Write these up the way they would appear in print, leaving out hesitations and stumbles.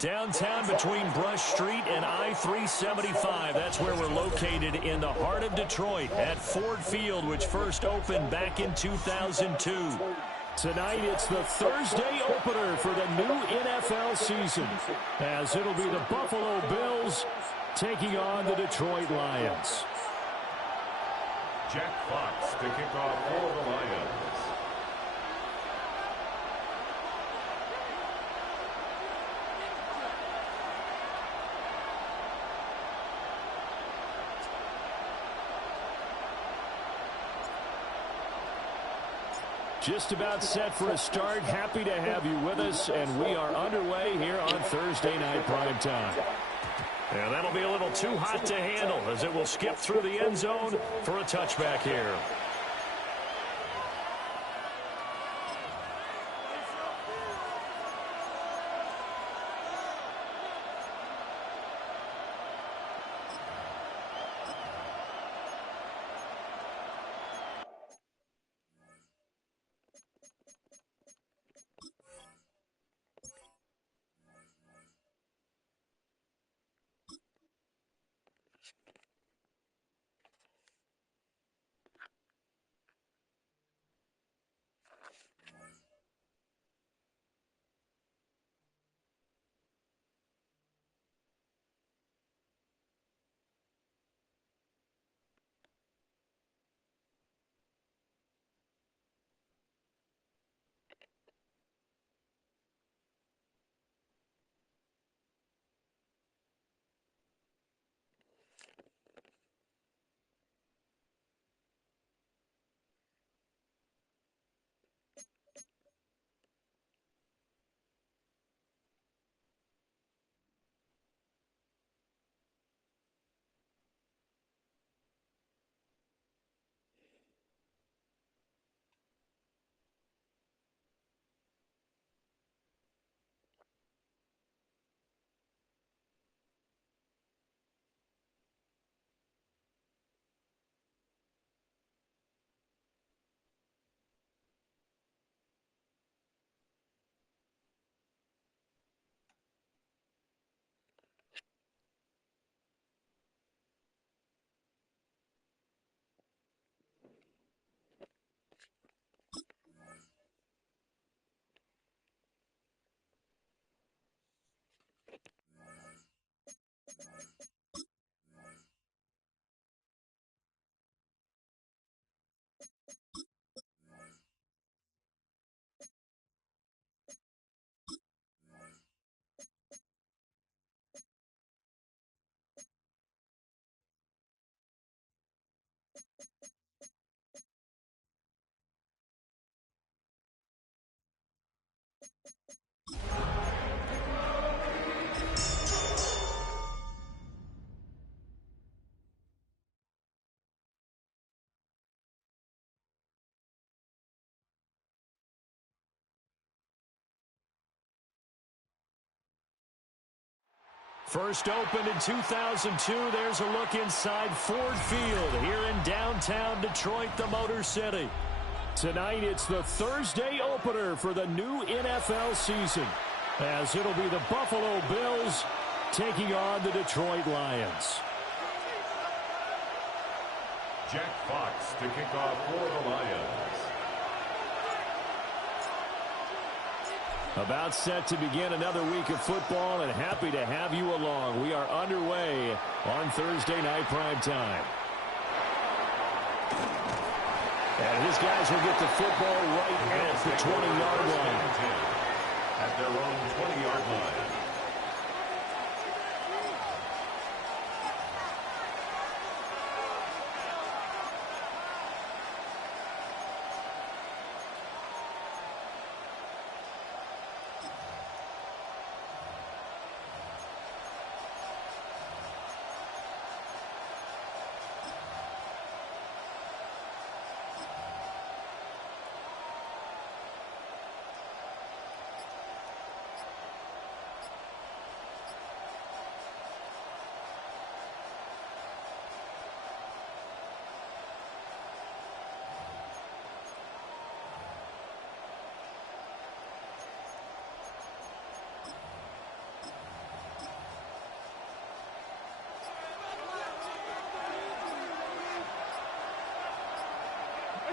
Downtown between Brush Street and I-375. That's where we're located in the heart of Detroit at Ford Field, which first opened back in 2002. Tonight, it's the Thursday opener for the new NFL season, as it'll be the Buffalo Bills taking on the Detroit Lions. Jack Fox to kick off for the Lions. Just about set for a start. Happy to have you with us, and we are underway here on Thursday Night Primetime. And that'll be a little too hot to handle as it will skip through the end zone for a touchback here. First opened in 2002, there's a look inside Ford Field here in downtown Detroit, the Motor City. Tonight, it's the Thursday opener for the new NFL season, as it'll be the Buffalo Bills taking on the Detroit Lions. Jack Fox to kick off for the Lions. About set to begin another week of football, and happy to have you along. We are underway on Thursday Night Primetime. And his guys will get the football right at the 20-yard line. At their own 20-yard line.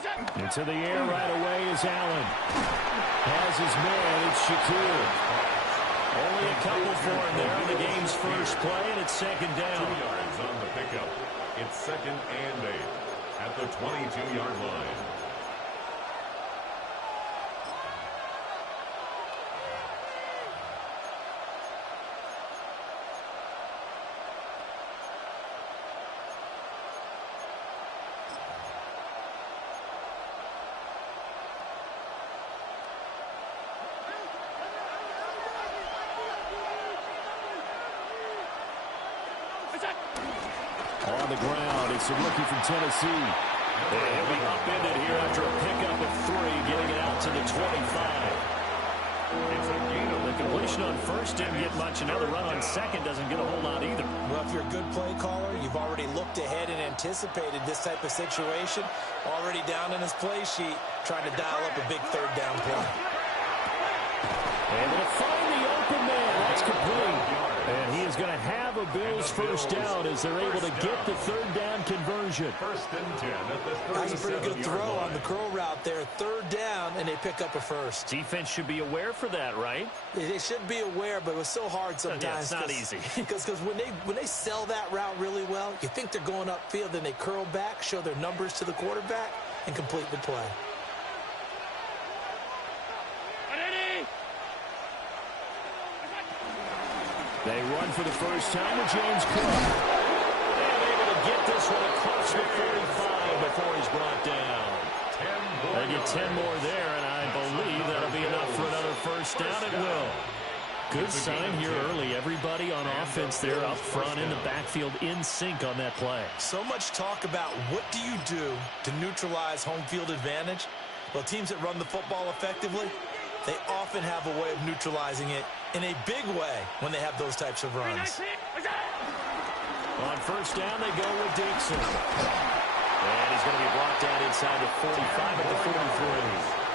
Into the air right away is Allen. Has his man, it's Shakir. Only a couple for him there on the game's first play, and it's second down. 2 yards on the pickup. It's 2nd and 8 at the 22-yard line. On the ground, it's a rookie from Tennessee. And he'll be upended here after a pickup of 3, getting it out to the 25. It's a gain. The completion on first didn't get much. Another run on second doesn't get a whole lot either. Well, if you're a good play caller, you've already looked ahead and anticipated this type of situation. Already down in his play sheet, trying to dial up a big third down play. Able to find the open man. That's complete. And he is going to have a Bills first down as they're able to get the third down conversion. 1st and 10 at the 37-yard line. That's a pretty good throw on the curl route there. Third down, and they pick up a first. Defense should be aware for that, right? They should be aware, but it was so hard sometimes. Yeah, it's not easy. Because when they sell that route really well, you think they're going upfield, then they curl back, show their numbers to the quarterback, and complete the play. They run for the first time with James Cook. And able to get this one across the 45 before he's brought down. They get 10 more there, and I believe that'll be enough for another first down. It will. Good sign here early. Everybody on offense there up front in the backfield in sync on that play. So much talk about what do you do to neutralize home field advantage? Well, teams that run the football effectively, they often have a way of neutralizing it in a big way when they have those types of runs. On first down, they go with Dixon. And he's going to be brought down inside the 45 at the 43.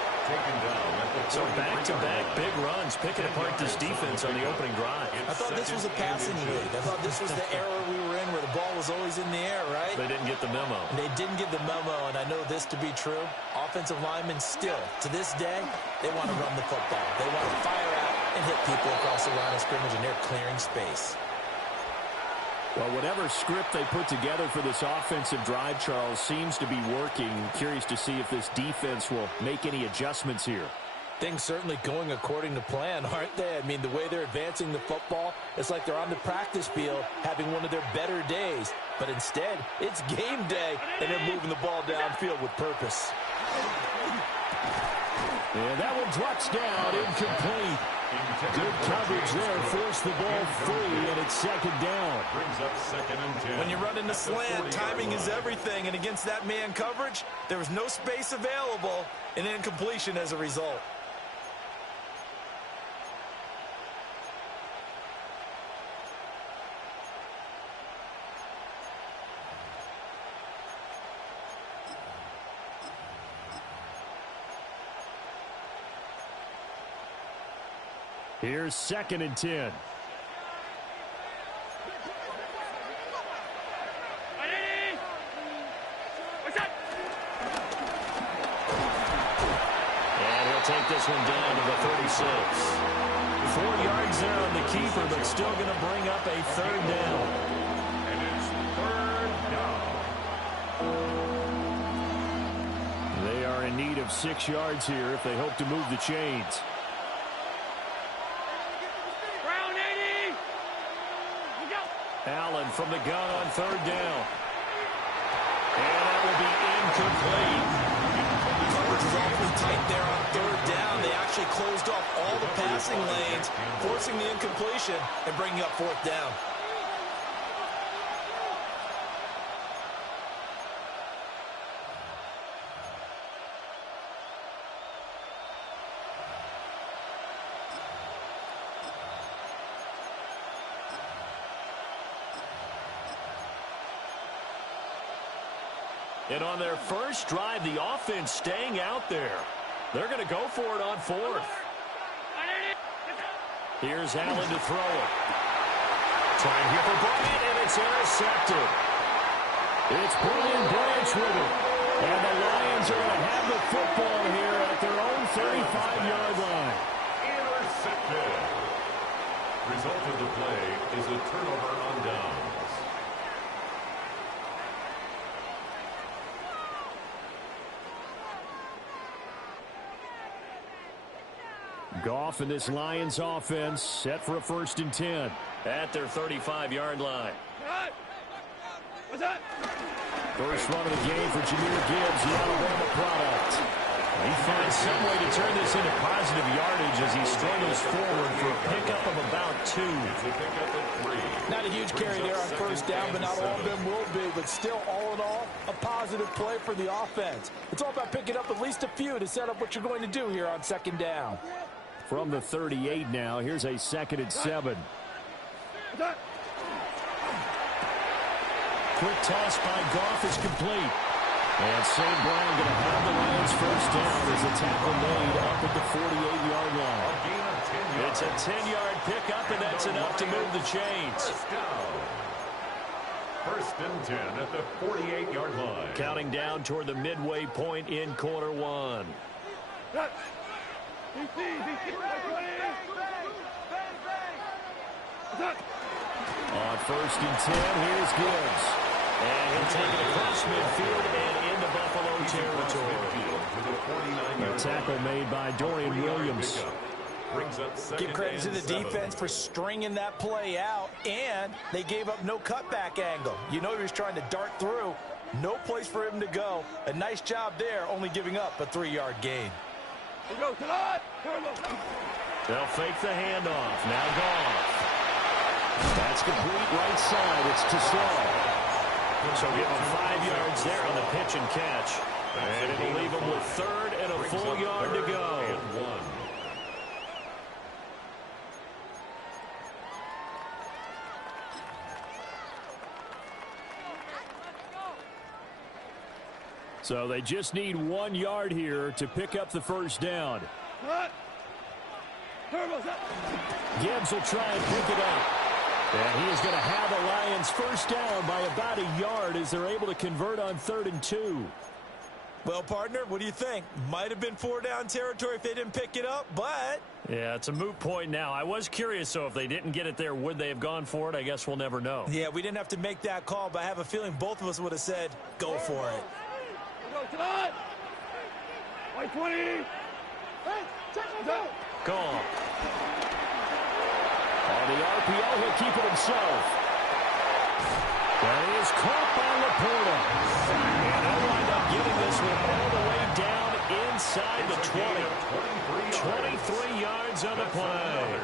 So back-to-back big runs, picking apart this defense on the opening drive. I thought this was a passing league. I thought this was the era we were in where the ball was always in the air, right? They didn't get the memo. They didn't get the memo, and I know this to be true. Offensive linemen still, to this day, they want to run the football. They want to fire out and hit people across the line of scrimmage, and they're clearing space. Well, whatever script they put together for this offensive drive, Charles, seems to be working. Curious to see if this defense will make any adjustments here. Things certainly going according to plan, aren't they? I mean, the way they're advancing the football, it's like they're on the practice field having one of their better days. But instead, it's game day, and they're moving the ball downfield with purpose. And that one drops down, incomplete. Good coverage there, forced the ball free, and it's second down. Brings up 2nd and 10. When you're running the slant, timing is everything, and against that man coverage, there was no space available, and incompletion as a result. Here's 2nd and 10. And he'll take this one down to the 36. 4 yards there on the keeper, but still going to bring up a third down. And it's 3rd down. They are in need of 6 yards here if they hope to move the chains. Allen from the gun on third down. And that will be incomplete. Coverage was awfully tight there on third down. They actually closed off all the passing lanes, forcing the incompletion and bringing up 4th down. And on their first drive, the offense staying out there. They're going to go for it on 4th. Here's Allen to throw it. Trying here for Bryant, and it's intercepted. It's Brian Branch with it. And the Lions are going to have the football here at their own 35-yard line. Intercepted. Result of the play is a turnover on downs. Goff and this Lions offense set for a 1st and 10 at their 35-yard line. What's that? First run of the game for Jahmyr Gibbs, the Alabama product. He finds some way to turn this into positive yardage as he struggles forward for a pickup of about 2. It's a pickup of 3. Not a huge carry there on first down, but not all of them will be. But still, all in all, a positive play for the offense. It's all about picking up at least a few to set up what you're going to do here on 2nd down. From the 38 now, here's a 2nd and 7. Quick toss by Goff is complete. And St. Brown going to have the Lions 1st down as a tackle made up at the 48-yard line. It's a 10-yard pickup, and that's enough to move the chains. 1st and 10 at the 48-yard line. Counting down toward the midway point in quarter 1. On 1st and 10, here's Gibbs. And he'll take it across midfield and into Buffalo territory. A tackle made by Dorian Williams. Give credit to the defense for stringing that play out, and they gave up no cutback angle. You know he was trying to dart through. No place for him to go. A nice job there, only giving up a 3-yard gain. They'll fake the handoff. Now Goff. That's complete right side. It's to Slow. So give him 5 yards there on the pitch and catch. And it'll leave him with 3rd and a full yard to go. So they just need 1 yard here to pick up the 1st down. Gibbs will try and pick it up. And he is going to have the Lions 1st down by about a yard as they're able to convert on 3rd and 2. Well, partner, what do you think? Might have been 4-down territory if they didn't pick it up, but... Yeah, it's a moot point now. I was curious, so if they didn't get it there, would they have gone for it? I guess we'll never know. Yeah, we didn't have to make that call, but I have a feeling both of us would have said, go for it. White 20. Gone. On the RPO, he'll keep it himself. That is caught by Laporta. And they'll wind up getting this one all the way down inside the 20. 23 yards on the play.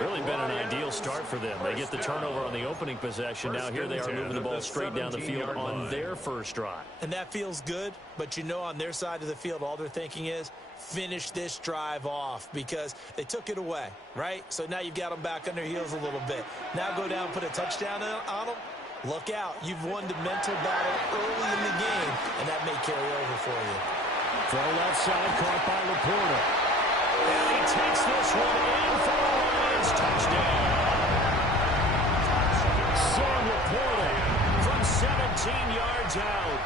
Really been an ideal start for them. They get the turnover on the opening possession. Now here they are moving the ball straight down the field on their 1st drive. And that feels good, but you know on their side of the field, all they're thinking is finish this drive off because they took it away, right? So now you've got them back on their heels a little bit. Now go down, put a touchdown on them. Look out. You've won the mental battle early in the game, and that may carry over for you. Throw left side, caught by Laporta. And he takes this one in for the Lions touchdown. Sam Laporta from 17 yards out.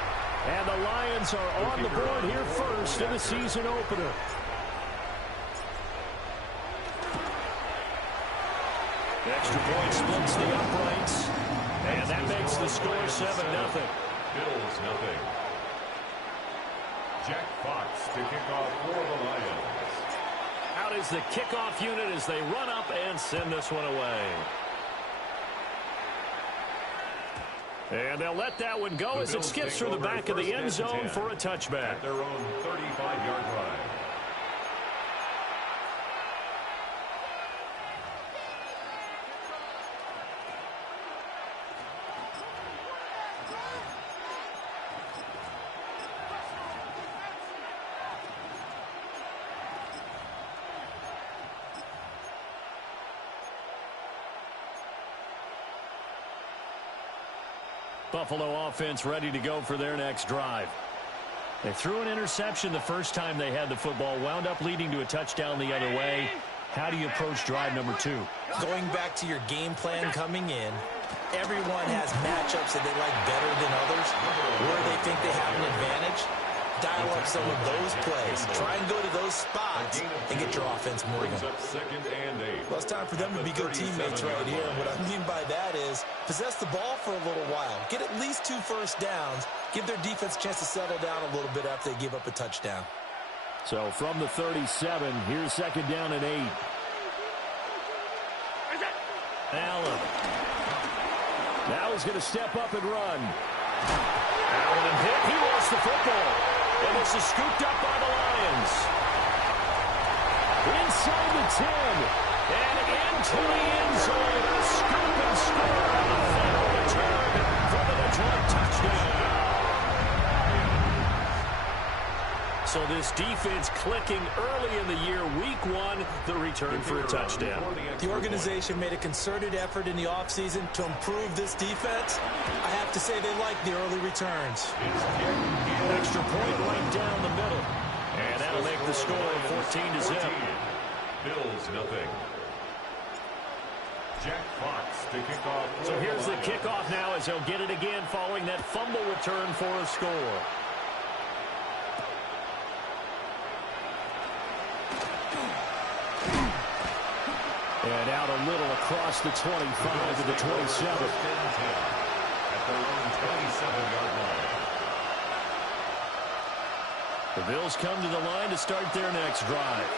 And the Lions are on the board here first in the season opener. Extra point splits the uprights. And that makes the score 7-0. Bills nothing. Jack Fox to kick off for the Lions. Out is the kickoff unit as they run up and send this one away. And they'll let that one go as it skips through the back of the end zone for a touchback. At their own 35-yard line. Buffalo offense ready to go for their next drive. They threw an interception the first time they had the football, wound up leading to a touchdown the other way. How do you approach drive number 2? Going back to your game plan coming in, Everyone has matchups that they like better than others, where they think they have an advantage. Dial up some of those plays. Try and go to those spots and get your offense moving. Well, it's time for them to be good teammates right here. And what I mean by that is possess the ball for a little while. Get at least 2 first downs. Give their defense a chance to settle down a little bit after they give up a touchdown. So from the 37, here's second down and 8. Allen. Now he's going to step up and run. Allen hit. He lost the football. And this is scooped up by the Lions. Inside the 10. And into the end zone. A scoop and score on a final return for the Detroit touchdown. So this defense clicking early in the year, week 1, the return for a touchdown. The organization made a concerted effort in the offseason to improve this defense. I have to say they like the early returns. Extra point right down the middle. And that'll make the score 14-0. Bills nothing. Jack Fox to kick off. So here's the kickoff now as he'll get it again following that fumble return for a score. And out a little across the 25 to the 27. At their own 27-yard line. The Bills come to the line to start their next drive.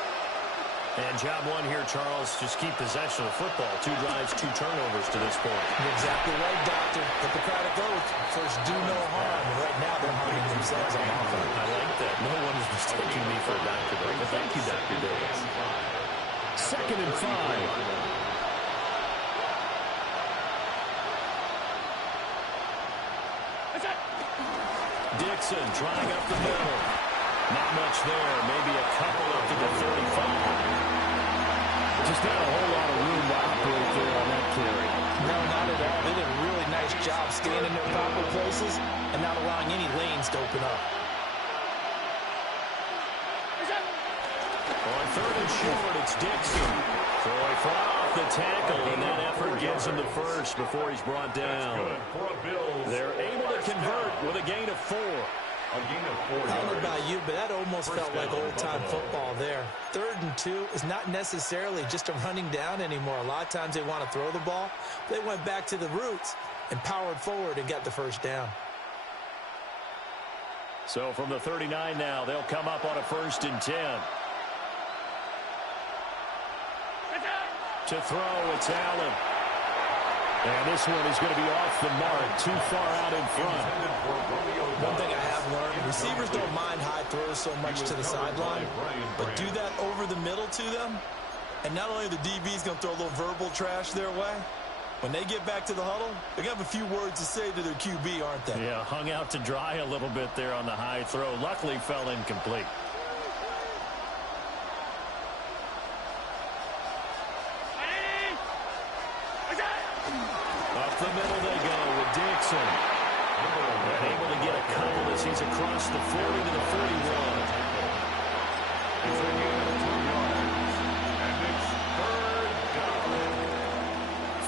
And job 1 here, Charles, just keep possession of the football. 2 drives, 2 turnovers to this point. You're exactly right, Doctor. Hippocratic oath. First, do no harm. And right now, they're harming themselves on offense. I like that. No one is mistaking me for a doctor, though. But thank you, Dr. Davis. Second and 5. Dixon trying up the middle. Not much there. Maybe a couple up to the 35. Just not a whole lot of room to operate there on that carry. No, not at all. They did a really nice job staying in their proper places and not allowing any lanes to open up. On third and short, it's Dixon. So he fought off the tackle, and that effort gets him the first before he's brought down. They're able to convert with a gain of 4. I don't know about you, but that almost felt like old-time football there. 3rd and 2 is not necessarily just a running down anymore. A lot of times they want to throw the ball. They went back to the roots and powered forward and got the first down. So from the 39 now, they'll come up on a 1st and 10. To throw, it's Allen. And this one is going to be off the mark, too far out in front. One thing I have learned, receivers don't mind high throws so much to the sideline, but do that over the middle to them, and not only are the DBs going to throw a little verbal trash their way, when they get back to the huddle, they're going to have a few words to say to their QB, aren't they? Yeah, hung out to dry a little bit there on the high throw. Luckily fell incomplete. Up the middle they go with Dixon. And able to get a couple as he's across the 40 to the 41.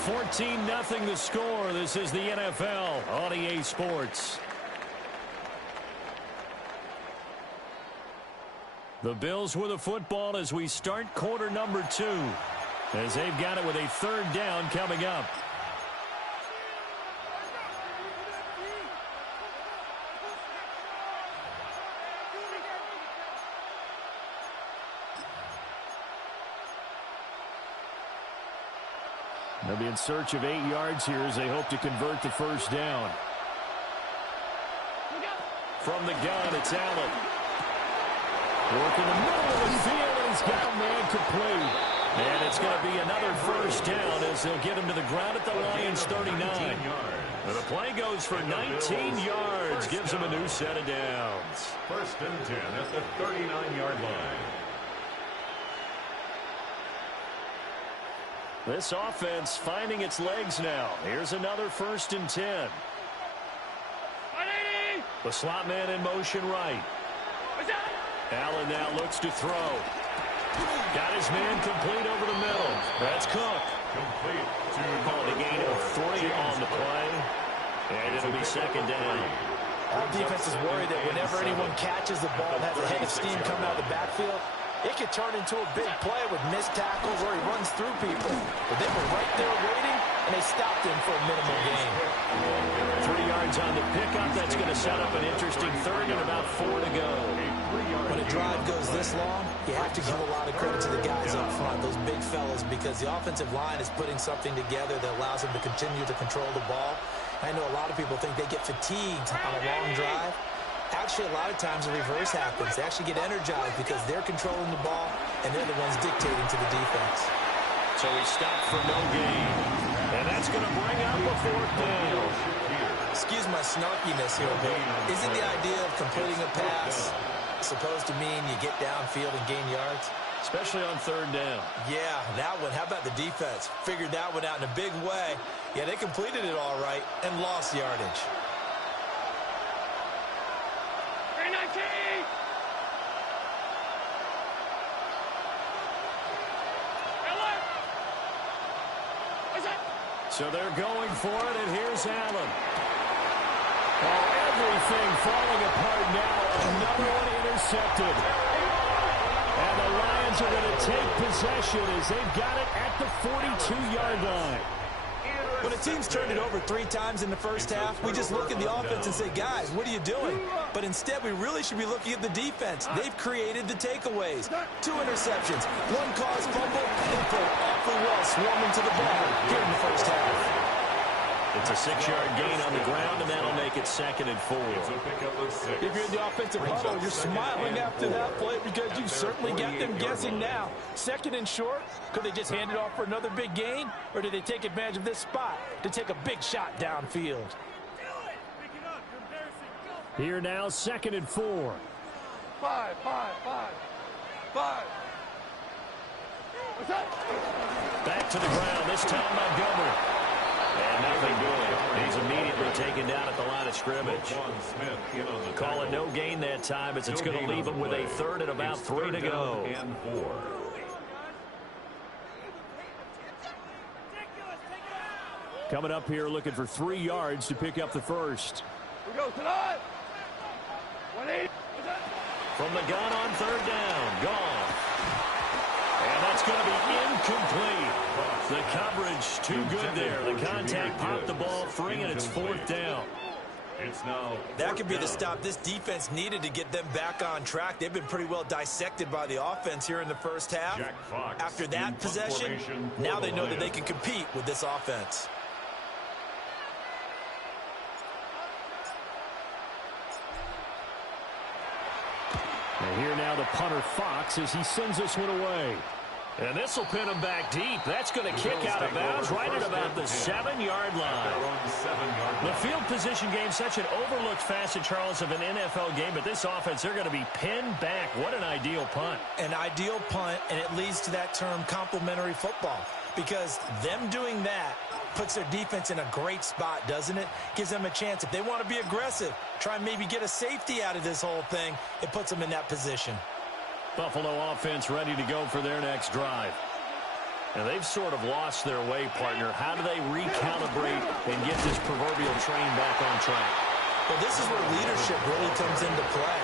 14-0 the score. This is the NFL on EA Sports. The Bills with the football as we start quarter number 2. As they've got it with a 3rd down coming up. They'll be in search of 8 yards here as they hope to convert the first down. From the gun, it's Allen. Working the middle of the field, and he's got a man complete. And it's going to be another first down as they'll get him to the ground at the Lions' 39. And the play goes for 19 yards, gives him a new set of downs. 1st and 10 at the 39-yard line. This offense finding its legs now. Here's another 1st and 10. The slot man in motion right. Allen now looks to throw. Got his man complete over the middle. That's Cook. Complete to Called a gain of 3 on the play. And it'll be second down. Our defense is worried that whenever anyone catches the ball and has a head of steam coming out of the backfield, it could turn into a big play with missed tackles or he runs through people. But they were right there waiting, and they stopped him for a minimal gain. 3 yards on the pickup. That's going to set up an interesting third and about 4 to go. When a drive goes this long, you have to give a lot of credit to the guys up front, those big fellas, because the offensive line is putting something together that allows them to continue to control the ball. I know a lot of people think they get fatigued on a long drive. Actually, a lot of times the reverse happens. They actually get energized because they're controlling the ball, and they're the ones dictating to the defense. So he stopped for no gain. And that's going to bring up a 4th down. Excuse my snarkiness here, but isn't the idea of completing a pass supposed to mean you get downfield and gain yards? Especially on 3rd down. Yeah, that one. How about the defense? Figured that one out in a big way. Yeah, they completed it all right and lost yardage. So they're going for it, and here's Allen. Oh, everything falling apart now. Another one intercepted. And the Lions are going to take possession as they've got it at the 42-yard line. When a team's turned it over 3 times in the first half, we just look at the offense and say, guys, what are you doing? But instead, we really should be looking at the defense. They've created the takeaways. 2 interceptions, 1 caused fumble, and played awfully well swarming to the ball here in the first half. It's a 6-yard gain on the ground, and that'll make it 2nd and 4. If you're in the offensive huddle, you're smiling after that play because you certainly got them guessing now. 2nd and short, could they just hand it off for another big gain? Or do they take advantage of this spot to take a big shot downfield? Here now, 2nd and 4. 5. What's that? Back to the ground, this time Montgomery. And nothing doing. He's immediately taken down at the line of scrimmage. Call it no gain that time as it's going to leave him with a 3rd and about 3 to go. Coming up here looking for 3 yards to pick up the first. We go tonight. 180. From the gun on 3rd down. Gone. And that's going to be incomplete. The coverage too good there. The contact popped the ball free, and it's 4th down. That could be the stop this defense needed to get them back on track. They've been pretty well dissected by the offense here in the first half. After that possession, now they know that they can compete with this offense. And here now the punter Fox as he sends this one away. And this will pin him back deep. That's going to kick out of bounds right at about the 7-yard line. The field position game, such an overlooked facet, Charles, of an NFL game. But this offense, they're going to be pinned back. What an ideal punt. An ideal punt, and it leads to that term complementary football. Because them doing that puts their defense in a great spot, doesn't it? Gives them a chance. If they want to be aggressive, try and maybe get a safety out of this whole thing, it puts them in that position. Buffalo offense ready to go for their next drive. And they've sort of lost their way, partner. How do they recalibrate and get this proverbial train back on track? Well, this is where leadership really comes into play.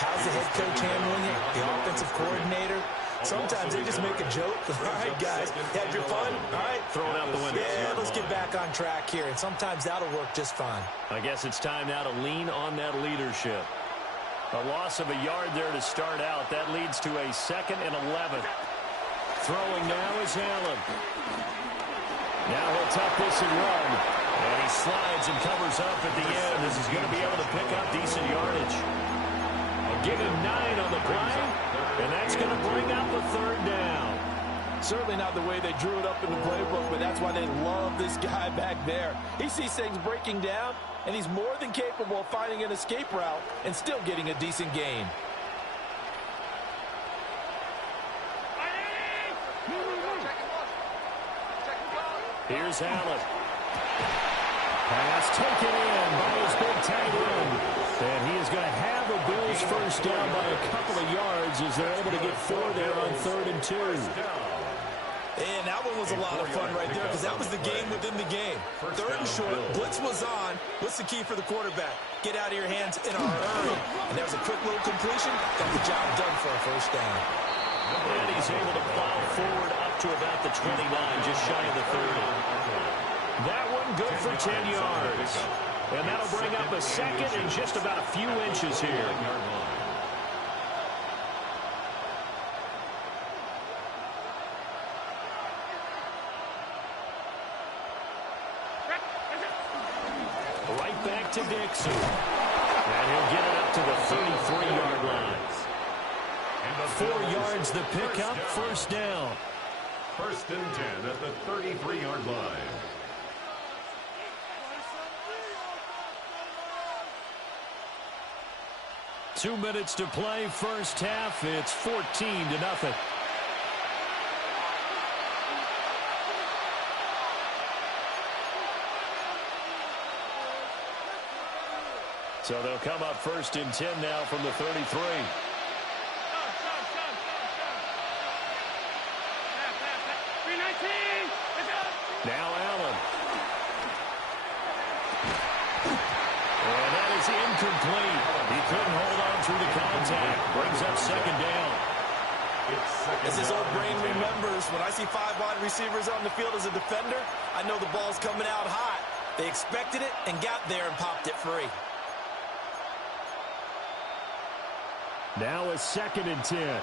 How's the head coach handling it? The offensive coordinator? Sometimes they just make a joke. All right, guys, had your fun? All right. Throw it out the window. Yeah, let's get back on track here. And sometimes that'll work just fine. I guess it's time now to lean on that leadership. A loss of a yard there to start out. That leads to a 2nd and 11. Throwing now is Allen. Now he'll tuck this and run. And he slides and covers up at the end. This is going to be able to pick up decent yardage. I'll give him 9 on the play. And that's going to bring up a 3rd down. Certainly not the way they drew it up in the playbook, but that's why they love this guy back there. He sees things breaking down, and he's more than capable of finding an escape route and still getting a decent gain. Here's Allen. Pass taken in by his big tight end. And he is going to have a Bills first down by a couple of yards as they're able to get 4 there on 3rd and 2. And that one was a lot of fun right there because that was the game within the game. Third and short, blitz was on. What's the key for the quarterback? Get out of your hands in a hurry. And there's a quick little completion. Got the job done for a first down. And he's able to plow forward up to about the 29, just shy of the 30. That one good for 10 yards. And that'll bring up a second and just about a few inches here. Right back to Dixon. And he'll get it up to the 33-yard line. 4 yards the pickup, first down. First and 10 at the 33-yard line. Two minutes to play, first half. It's 14-0. So they'll come up first and 10 now from the 33. Now Allen. And that is incomplete. He couldn't hold on through the contact. Brings up second down. As his old brain remembers, when I see 5 wide receivers on the field as a defender, I know the ball's coming out hot. They expected it and got there and popped it free. Now a second and 10.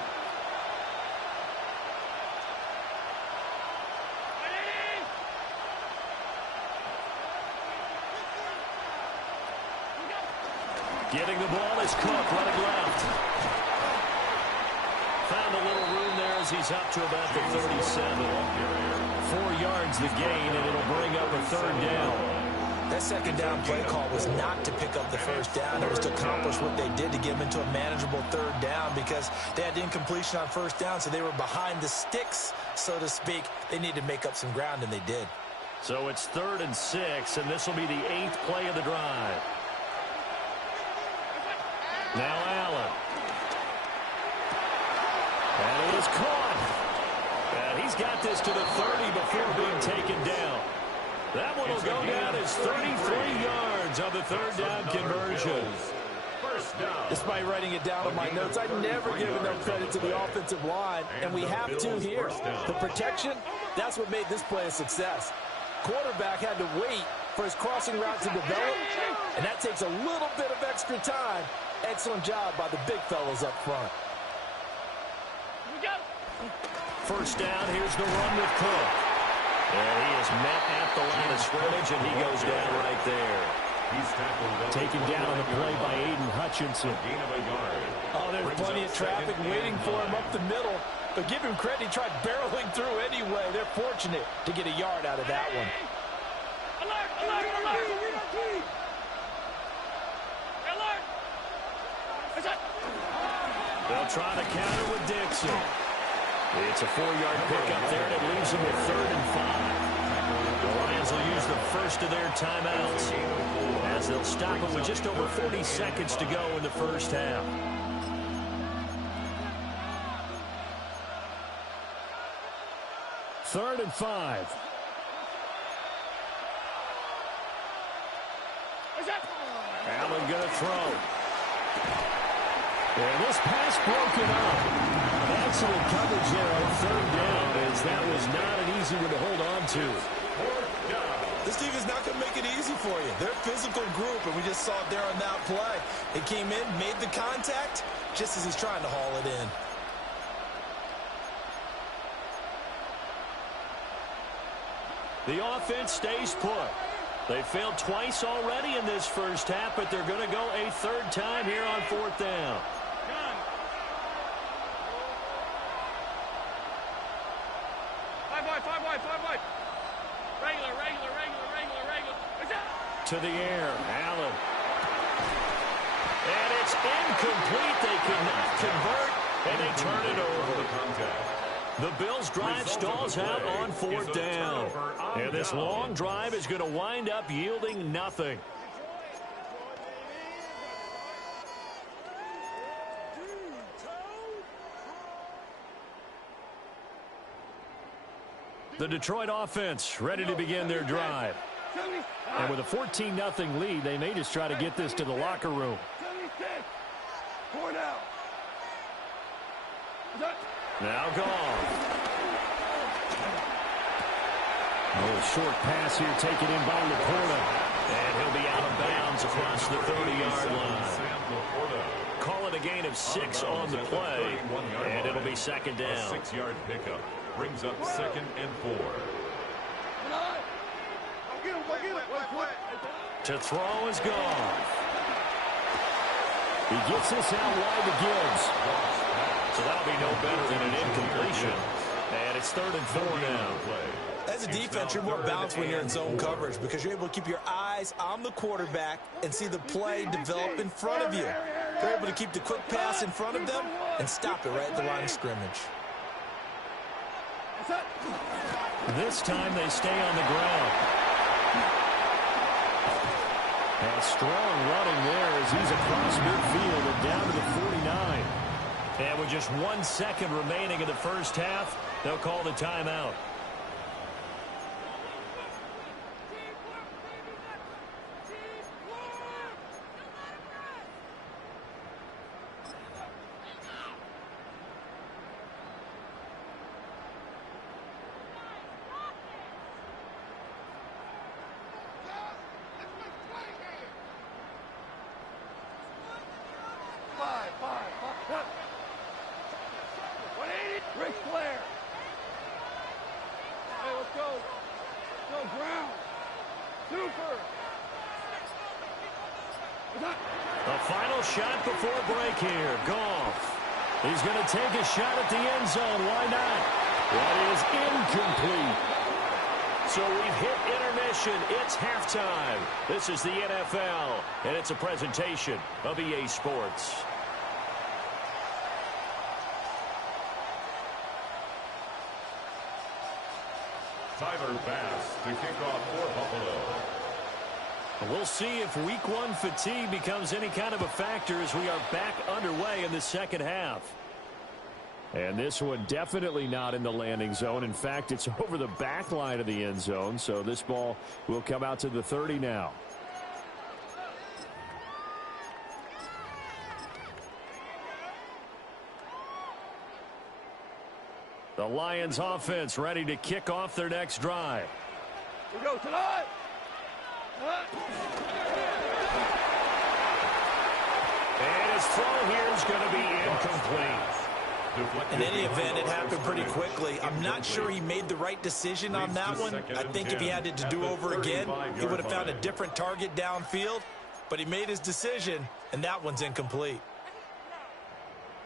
Getting the ball is Cook, running left. Found a little room there as he's up to about the 37. 4 yards the gain, and it'll bring up a third down. That second down play call was not to pick up the first down. It was to accomplish what they did to get them into a manageable third down because they had incompletion on first down, so they were behind the sticks, so to speak. They needed to make up some ground, and they did. So it's 3rd and 6, and this will be the 8th play of the drive. Now Allen. And it is caught. And he's got this to the 30 before being taken down. That one will go down as 33 yards on the third down conversion. Despite writing it down on my notes, I never give enough credit to the offensive line, and we have to here. The protection, that's what made this play a success. Quarterback had to wait for his crossing route to develop, and that takes a little bit of extra time. Excellent job by the big fellas up front. First down, here's the run with Cook. And he is met at the line of scrimmage, and he goes down right there. Taken down on the play by Aiden Hutchinson. Oh, there's plenty of traffic waiting for him up the middle. But give him credit, he tried barreling through anyway. They're fortunate to get a yard out of that one. Alert, alert, alert! They'll try to counter with Dixon. It's a 4-yard pickup there, and it leaves them with 3rd and 5. The Lions will use the first of their timeouts as they'll stop it with just over 40 seconds to go in the first half. Third and 5. Allen going to throw. And this pass broken up. Excellent coverage there on 3rd down, as that was not an easy one to hold on to. This team is not going to make it easy for you. They're a physical group, and we just saw it there on that play. They came in, made the contact, just as he's trying to haul it in. The offense stays put. They failed twice already in this first half, but they're going to go a 3rd time here on 4th down. To the air, Allen. And it's incomplete. They could not convert, and they turn it over. The Bills' drive stalls out on 4th down. And this long drive is going to wind up yielding nothing. The Detroit offense ready to begin their drive. And with a 14-0 lead, they may just try to get this to the locker room. Now gone. A little short pass here taken in by Laporta. And he'll be out of bounds across the 30-yard line. Call it a gain of 6 on the play. And it'll be second down. A 6-yard pickup brings up 2nd and 4. To throw is gone. He gets this out wide to Gibbs. So that'll be no better than an incompletion. And it's 3rd and 4 now. As a defense, you're more balanced when you're in zone coverage because you're able to keep your eyes on the quarterback and see the play develop in front of you. You're able to keep the quick pass in front of them and stop it right at the line of scrimmage. This time they stay on the ground. And strong running there as he's across midfield and down to the 49. And with just 1 second remaining in the first half, they'll call the timeout. The final shot before break here. Goff. He's going to take a shot at the end zone. Why not? That is incomplete. So we've hit intermission. It's halftime. This is the NFL, and it's a presentation of EA Sports. Tyler Bass to kick off for Buffalo. We'll see if week 1 fatigue becomes any kind of a factor as we are back underway in the second half. And this one definitely not in the landing zone. In fact, it's over the back line of the end zone, so this ball will come out to the 30 now. The Lions offense ready to kick off their next drive. We go tonight. And his throw here is going to be incomplete. In any event, it happened pretty quickly. I'm not sure he made the right decision on that one. I think if he had it to do over again, he would have found a different target downfield. But he made his decision, and that one's incomplete.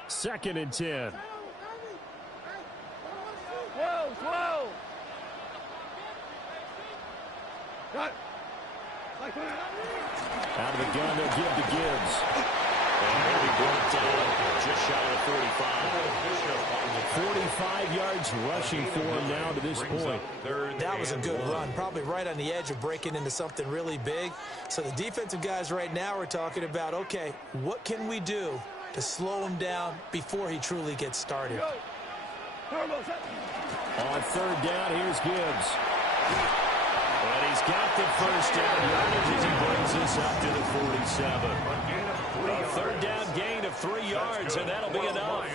2nd and 10. Whoa. Out of the gun, they'll give to Gibbs. And he'll be brought down just shy of 45. 45 yards rushing for him now to this point. That was a good run, probably right on the edge of breaking into something really big. So the defensive guys right now are talking about, okay, what can we do to slow him down before he truly gets started? On 3rd down, here's Gibbs. And he's got the first down yardage as he brings this up to the 47. A 3rd down gain of 3 yards, and that'll be enough.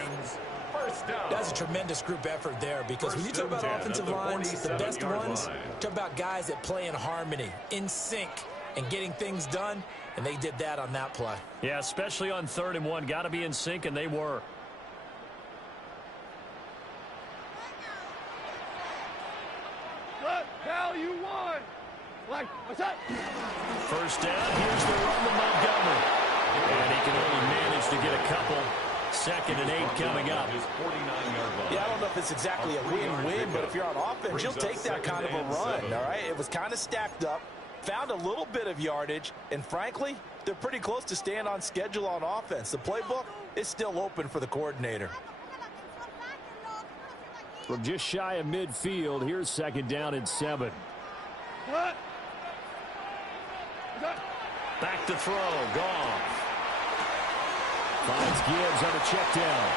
That's a tremendous group effort there because when you talk about offensive lines, the best ones, talk about guys that play in harmony, in sync, and getting things done, and they did that on that play. Yeah, especially on 3rd and 1. Got to be in sync, and they were. Cal, you won. What's that? First down, here's the run to Montgomery. And he can only manage to get a couple. 2nd and 8 coming up. Yeah, I don't know if it's exactly a win-win, but if you're on offense, you'll take that kind of a run, all right? It was kind of stacked up, found a little bit of yardage, and frankly, they're pretty close to staying on schedule on offense. The playbook is still open for the coordinator. From just shy of midfield, here's 2nd down and 7. Back to throw, Goff. Finds Gibbs on a check down.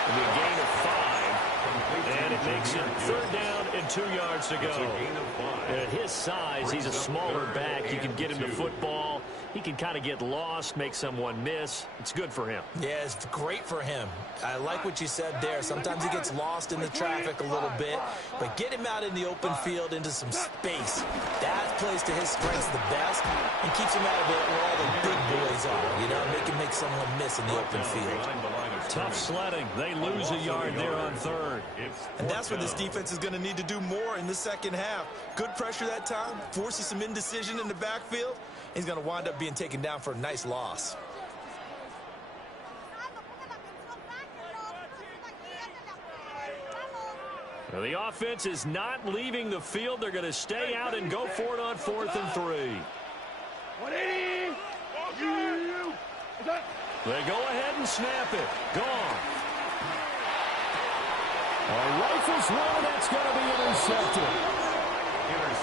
It'll be a gain of 5. And it makes it 3rd down and 2 yards to go. At his size, he's a smaller back. You can get him the football. He can kind of get lost, make someone miss. It's good for him. Yeah, it's great for him. I like what you said there. Sometimes he gets lost in the traffic a little bit, but get him out in the open field into some space. That plays to his strengths the best and keeps him out of it where all the big boys are. You know, make him make someone miss in the open field. Tough sledding. They lose a yard there on 3rd. And that's what this defense is going to need to do more in the second half. Good pressure that time, forces some indecision in the backfield. He's going to wind up being taken down for a nice loss. Well, the offense is not leaving the field. They're going to stay out and go for it on 4th and 3. 180. They go ahead and snap it. Gone. A rifles one, that's going to be intercepted.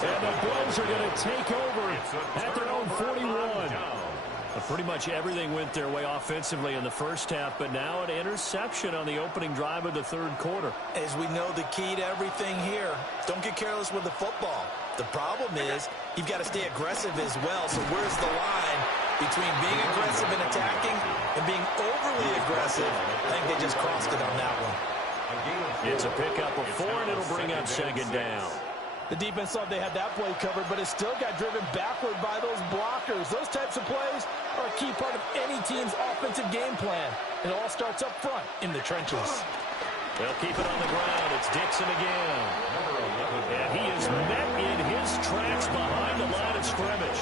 And the Bills are going to take over at their own 41. Pretty much everything went their way offensively in the first half, but now an interception on the opening drive of the 3rd quarter. As we know, the key to everything here, don't get careless with the football. The problem is you've got to stay aggressive as well. So where's the line between being aggressive and attacking and being overly aggressive? I think they just crossed it on that one. It's a pickup of 4, and it'll bring up 2nd down. The defense thought they had that play covered, but it still got driven backward by those blockers. Those types of plays are a key part of any team's offensive game plan. It all starts up front in the trenches. They'll keep it on the ground. It's Dixon again. And he is met in his tracks behind the line of scrimmage.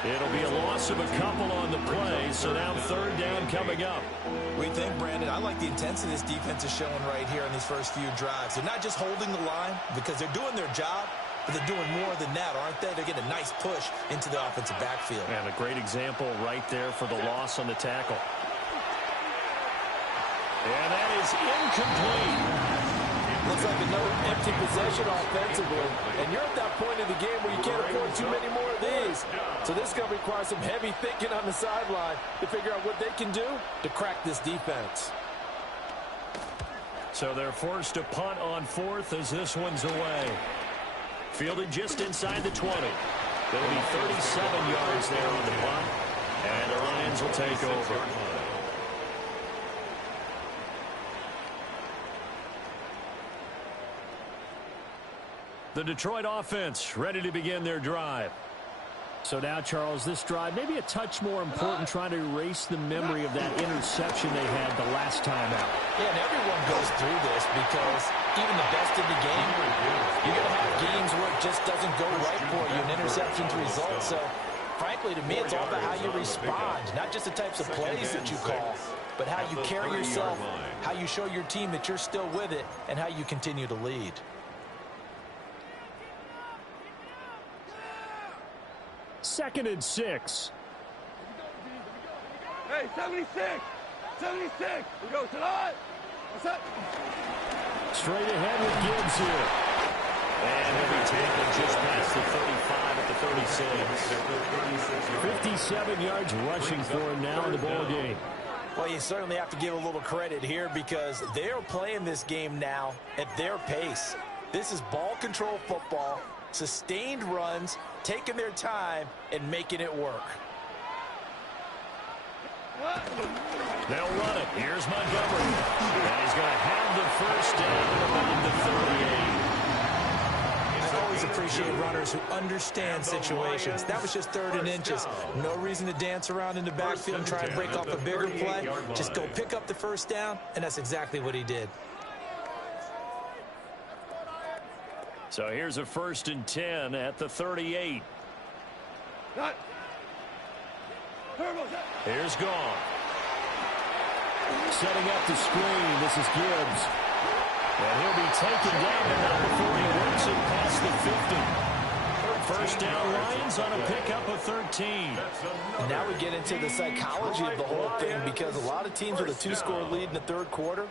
It'll be a loss of a couple on the play, so now 3rd down coming up. What do you think, Brandon? I like the intensity this defense is showing right here in these first few drives. They're not just holding the line because they're doing their job, but they're doing more than that, aren't they? They're getting a nice push into the offensive backfield. And a great example right there for the loss on the tackle. And that is incomplete. Looks like another empty possession offensively. And you're at that point in the game where you can't afford too many more of these. So this is going to require some heavy thinking on the sideline to figure out what they can do to crack this defense. So they're forced to punt on 4th as this one's away. Fielded just inside the 20. There'll be 37 yards there on the punt. And the Lions will take over. The Detroit offense ready to begin their drive. So now, Charles, this drive maybe a touch more important, trying to erase the memory of that interception they had the last time out. Yeah, and everyone goes through this because even the best in the game, you're going to have games where it just doesn't go right for you, and interceptions result. So, frankly, to me, it's all about how you respond, not just the types of plays that you call, but how you carry yourself, how you show your team that you're still with it, and how you continue to lead. Second and 6. Hey, 76. 76. We go to the line. What's up? Straight ahead with Gibbs here. And he'll be taken just past the 35 at the 36. 57 yards rushing for him now in the ball game. Well, you certainly have to give a little credit here because they're playing this game now at their pace. This is ball control football, sustained runs, taking their time, and making it work. They'll run it. Here's Montgomery. And he's going to have the first down at the 38. I always appreciate runners who understand situations. That was just 3rd and inches. No reason to dance around in the backfield and try and break off a bigger play. Just go pick up the first down, and that's exactly what he did. So here's a 1st and 10 at the 38. Here's Gone. Setting up the screen. This is Gibbs. And he'll be taken down, but not before he works it past the 50. First down, Lions on a pickup of 13. And now we get into the psychology of the whole thing because a lot of teams with a 2-score lead in the 3rd quarter,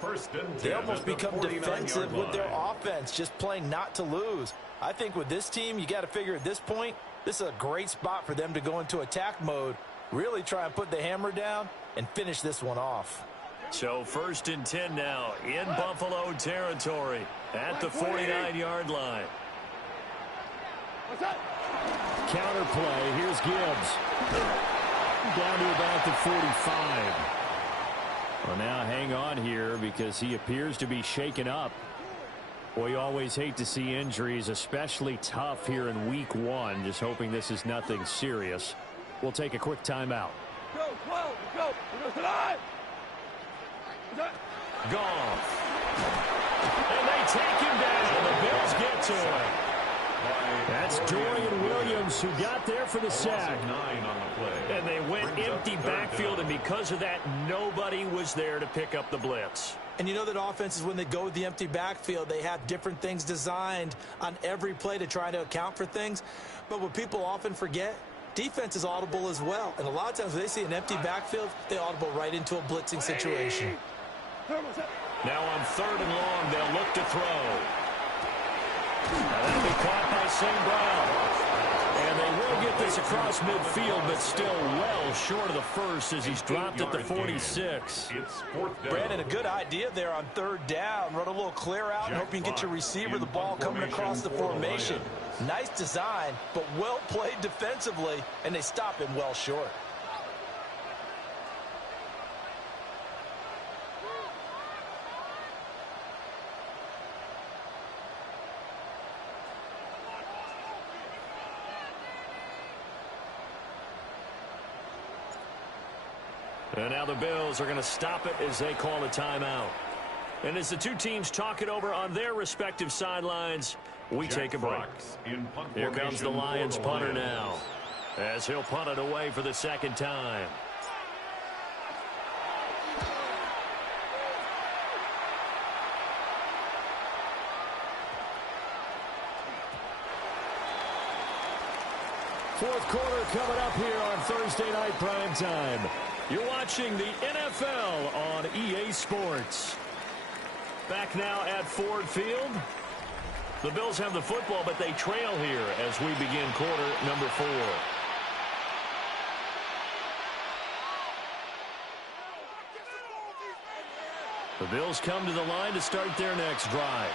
they almost become defensive with their offense, just playing not to lose. I think with this team, you got to figure at this point, this is a great spot for them to go into attack mode, really try and put the hammer down and finish this one off. So 1st and 10 now in Buffalo territory at the 49-yard line. Counter play. Here's Gibbs. Down to about the 45. Well, now hang on here because he appears to be shaken up. Well, you always hate to see injuries, especially tough here in week 1. Just hoping this is nothing serious. We'll take a quick timeout. Go, 12, go. We go to line. Goff. And they take him down. The Bills get to him. That's Dorian Williams who got there for the sack. And they went empty backfield, and because of that, nobody was there to pick up the blitz. And you know that offenses, when they go with the empty backfield, they have different things designed on every play to try to account for things. But what people often forget, defense is audible as well. And a lot of times when they see an empty backfield, they audible right into a blitzing situation. Now on 3rd and long, they'll look to throw. Now that'll be caught by St. Brown. And they will get this across midfield, but still well short of the first as he's dropped at the 46. Brandon, a good idea there on 3rd down. Run a little clear out and hope you can get your receiver the ball coming across the formation. Nice design, but well played defensively, and they stop him well short. And now the Bills are going to stop it as they call a timeout. And as the two teams talk it over on their respective sidelines, we take a break. Here comes the Lions punter now, as he'll punt it away for the 2nd time. Fourth quarter coming up here on Thursday Night Primetime. You're watching the NFL on EA Sports. Back now at Ford Field. The Bills have the football, but they trail here as we begin quarter number 4. The Bills come to the line to start their next drive.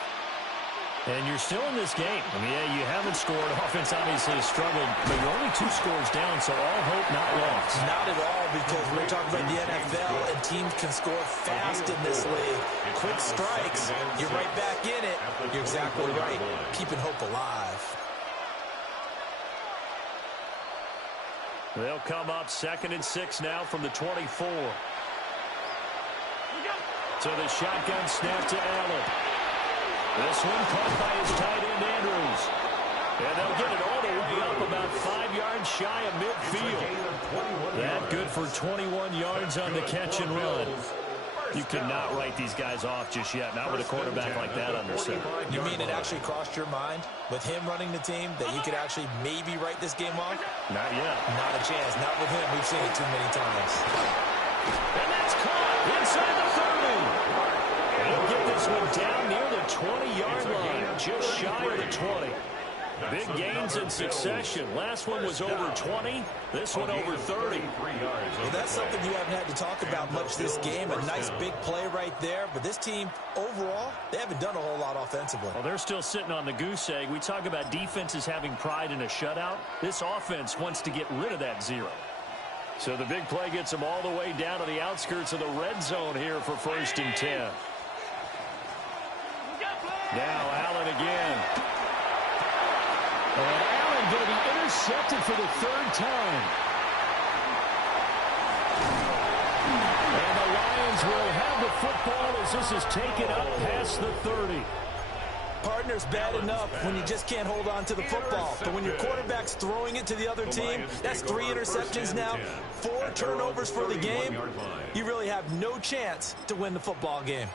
And you're still in this game. I mean, yeah, you haven't scored. Offense obviously has struggled, but you're only 2 scores down, so all hope not lost. Not at all, because we're talking about the NFL, and teams can score fast in this league. Quick strikes, you're right back in it. You're exactly right. Keeping hope alive. They'll come up 2nd and 6 now from the 24. So the shotgun snap to Allen. This one caught by his tight end, Andrews. And they'll get it all the way up about 5 yards shy of midfield. That good for 21 yards on the catch and run. You cannot write these guys off just yet, not with a quarterback like that under center. You mean it actually crossed your mind, with him running the team, that you could actually maybe write this game off? Not yet. Not a chance. Not with him. We've seen it too many times. And that's caught inside the 30. He'll get this one down near the 20-yard line, just shy of the 20. Big gains in succession. Last one was over 20. This one over 30. Well, that's something you haven't had to talk about much this game. A nice big play right there. But this team, overall, they haven't done a whole lot offensively. Well, they're still sitting on the goose egg. We talk about defenses having pride in a shutout. This offense wants to get rid of that 0. So the big play gets them all the way down to the outskirts of the red zone here for 1st and 10. Now Allen again. And Allen going to be intercepted for the 3rd time. And the Lions will have the football as this is taken up past the 30. Partner's bad enough when you just can't hold on to the football. But when your quarterback's throwing it to the other team, that's 3 interceptions now, 4 turnovers for the game. You really have no chance to win the football game.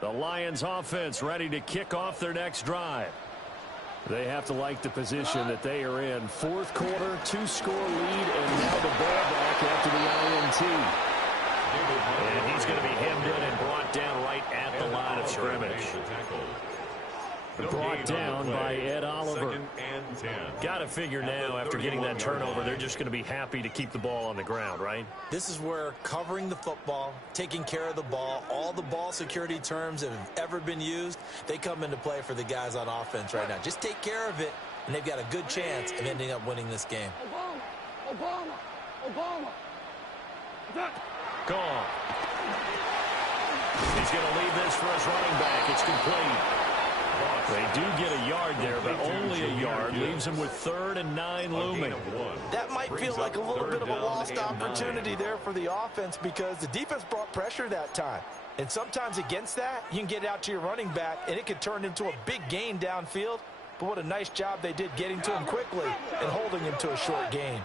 The Lions offense ready to kick off their next drive. They have to like the position that they are in. 4th quarter, 2-score lead, and now the ball back after the INT. And he's going to be hemmed in and brought down right at the line of scrimmage. Brought down by Ed Oliver. 2nd and 10. Got to figure now, after getting that turnover, they're just going to be happy to keep the ball on the ground, right? This is where covering the football, taking care of the ball, all the ball security terms that have ever been used, they come into play for the guys on offense right now. Just take care of it, and they've got a good chance of ending up winning this game. Obama. Gone. He's going to leave this for his running back. It's complete. They do get a yard there, but only a yard. Leaves him with 3rd and 9 looming. That might feel like a little bit of a lost opportunity there for the offense because the defense brought pressure that time. And sometimes against that, you can get out to your running back, and it could turn into a big gain downfield. But what a nice job they did getting to him quickly and holding him to a short gain.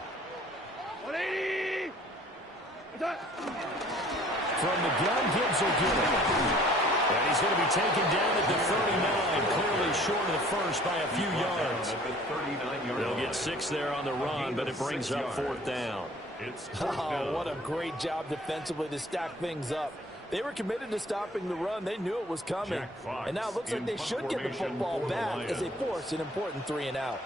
180. From the gun, Gibbs will get it. And he's going to be taken down at the 39, clearly short of the first by a few yards. They'll get 6 there on the run, but it brings up 4th down. Oh, what a great job defensively to stack things up. They were committed to stopping the run. They knew it was coming. And now it looks like they should get the football back as they force an important 3 and out.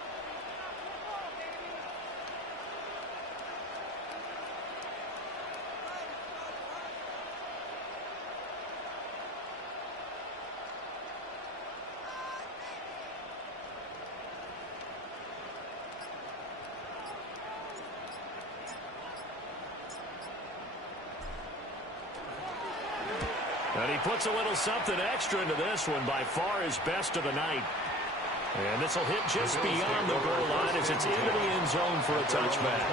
And he puts a little something extra into this one, by far his best of the night. And this will hit just beyond the goal line as it's into the end zone for a touchback.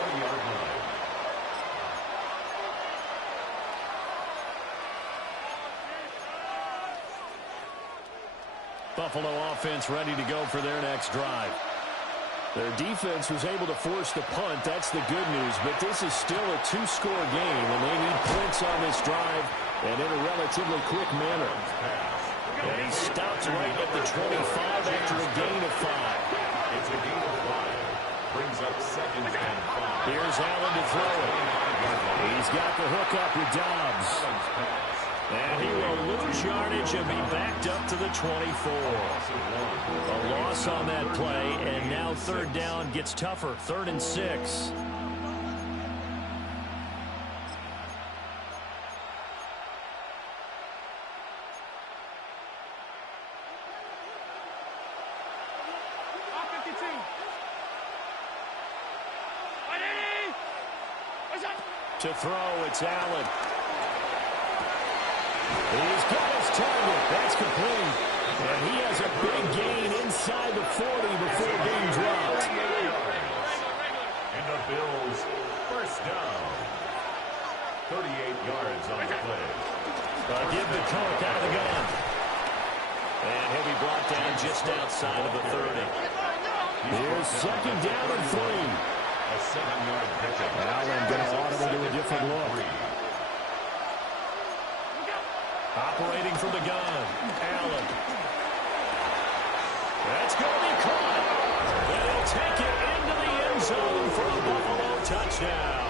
Buffalo offense ready to go for their next drive. Their defense was able to force the punt. That's the good news. But this is still a 2-score game, and they need points on this drive and in a relatively quick manner. And he stops right at the 25 after a gain of 5. It's a gain of 5. Brings up 2nd and 5. Here's Allen to throw it. He's got the hook up with Dobbs. And he will lose yardage and be backed up to the 24. A loss on that play, and now 3rd down gets tougher. 3rd and 6. To throw, it's Allen. He's got his target. That's complete. And he has a big gain inside the 40 before being dropped. And the Bills, 1st down. 38 yards on the play. Give the Coke out of the gun. And he'll be brought down just outside of the 30. Here's 2nd down and 3. A 7-yard pickup. Allen going to audible to a different look. Operating from the gun, Allen. That's going to be caught. And he'll take it into the end zone for a Buffalo touchdown.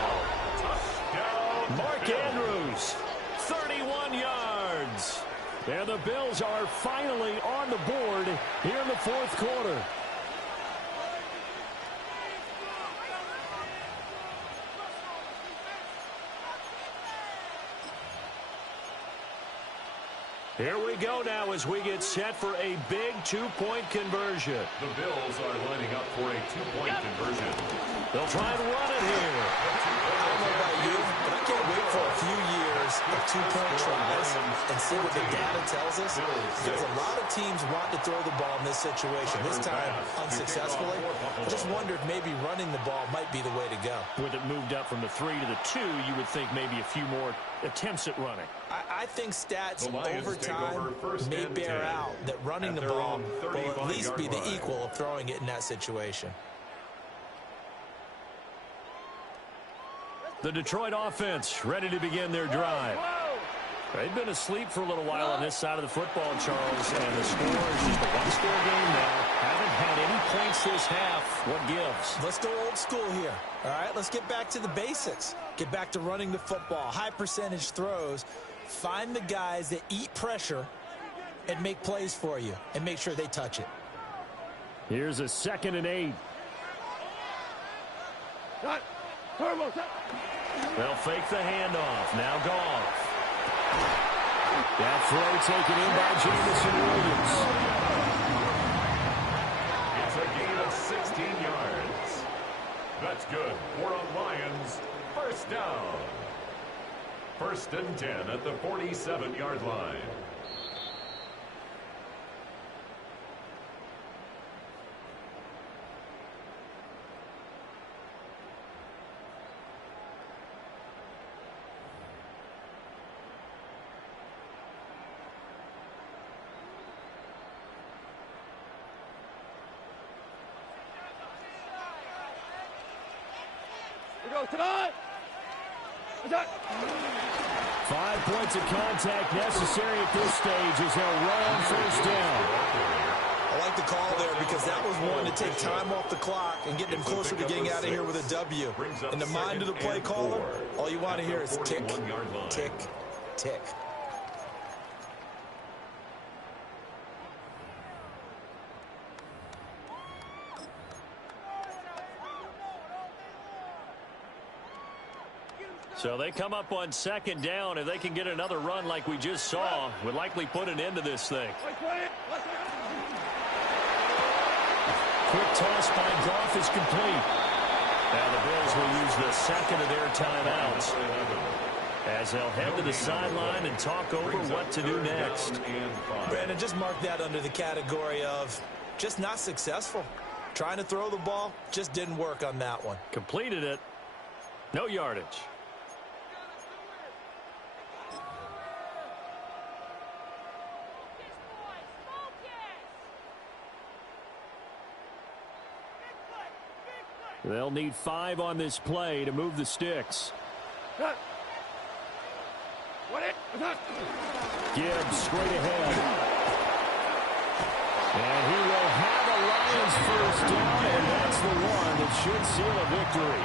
Mark Andrews, 31 yards. And the Bills are finally on the board here in the 4th quarter. Here we go now as we get set for a big 2-point conversion. The Bills are lining up for a 2-point conversion. They'll try and run it here. I don't know about you, but I can't wait for a few years of 2-point tries and see what the data tells us. Because a lot of teams want to throw the ball in this situation. This time, unsuccessfully. I just wonder if maybe running the ball might be the way to go. With it moved up from the 3 to the 2, you would think maybe a few more attempts at running. I think stats over time may bear out that running the ball will at least be the equal of throwing it in that situation. The Detroit offense ready to begin their drive. They've been asleep for a little while on this side of the football, Charles, and the score is just a 1-score game now. Haven't had any points this half. What gives? Let's go old school here. All right, let's get back to the basics. Get back to running the football, high percentage throws. Find the guys that eat pressure and make plays for you and make sure they touch it. Here's a 2nd and 8. They'll fake the handoff. Now Goff. That throw taken in by Jamison Williams. It's a gain of 16 yards. That's good for a Lions first down. 1st and 10 at the 47-yard line. Tonight. 5 points of contact necessary at this stage as they'll run 1st down. I like the call there because that was one to take time off the clock and get them closer to getting out of here with a W. In the mind of the play caller, all you want to hear is tick, tick, tick. So they come up on 2nd down. If they can get another run like we just saw, would likely put an end to this thing. Quick toss by Goff is complete. Now the Bills will use the 2nd of their timeouts as they'll head to the sideline and talk over what to do next. Brandon, just mark that under the category of just not successful. Trying to throw the ball, just didn't work on that one. Completed it. No yardage. They'll need 5 on this play to move the sticks. Gibbs straight ahead. And he will have a Lions first down, and that's the one that should seal a victory.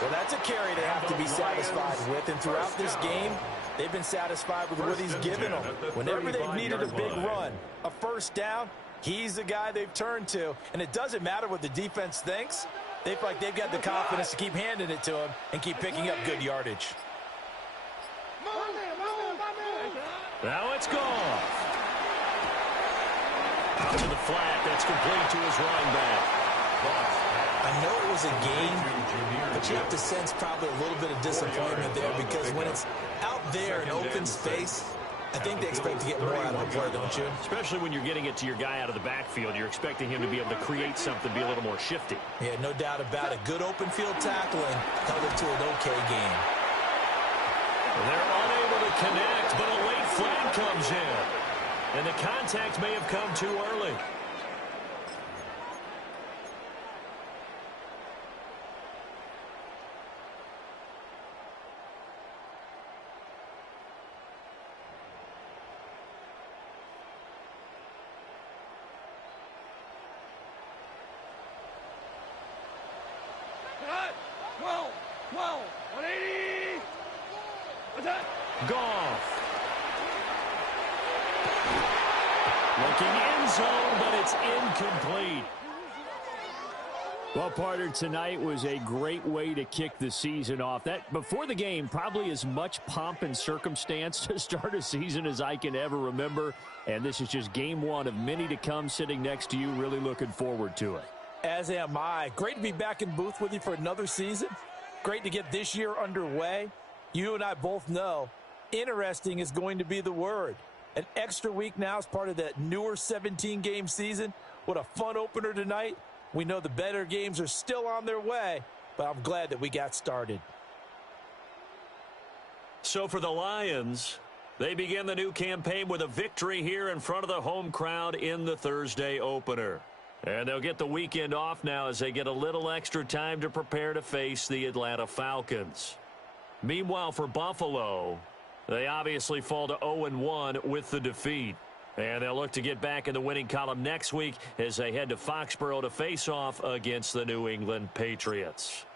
Well, that's a carry they have to be satisfied with, and throughout this game, they've been satisfied with what he's given them. Whenever they've needed a big run, a first down, he's the guy they've turned to, and it doesn't matter what the defense thinks. They feel like they've got the confidence to keep handing it to him and keep picking up good yardage. Now it's gone. Out to the flat. That's complete to his running back. I know it was a game, but you have to sense probably a little bit of disappointment there because when it's out there in open space, I think they expect to get more out of the play, don't you? Especially when you're getting it to your guy out of the backfield. You're expecting him to be able to create something, be a little more shifty. Yeah, no doubt about it. Good open field tackling held it to an okay game. They're unable to connect, but a late flag comes in. And the contact may have come too early. Goff. Looking end zone, but it's incomplete. Well, partner, tonight was a great way to kick the season off. That before the game, probably as much pomp and circumstance to start a season as I can ever remember. And this is just game one of many to come. Sitting next to you, really looking forward to it. As am I. Great to be back in booth with you for another season. Great to get this year underway. You and I both know interesting is going to be the word. An extra week now as part of that newer 17-game season. What a fun opener tonight. We know the better games are still on their way, but I'm glad that we got started. So for the Lions, they begin the new campaign with a victory here in front of the home crowd in the Thursday opener. And they'll get the weekend off now as they get a little extra time to prepare to face the Atlanta Falcons. Meanwhile, for Buffalo, they obviously fall to 0-1 with the defeat. And they'll look to get back in the winning column next week as they head to Foxborough to face off against the New England Patriots.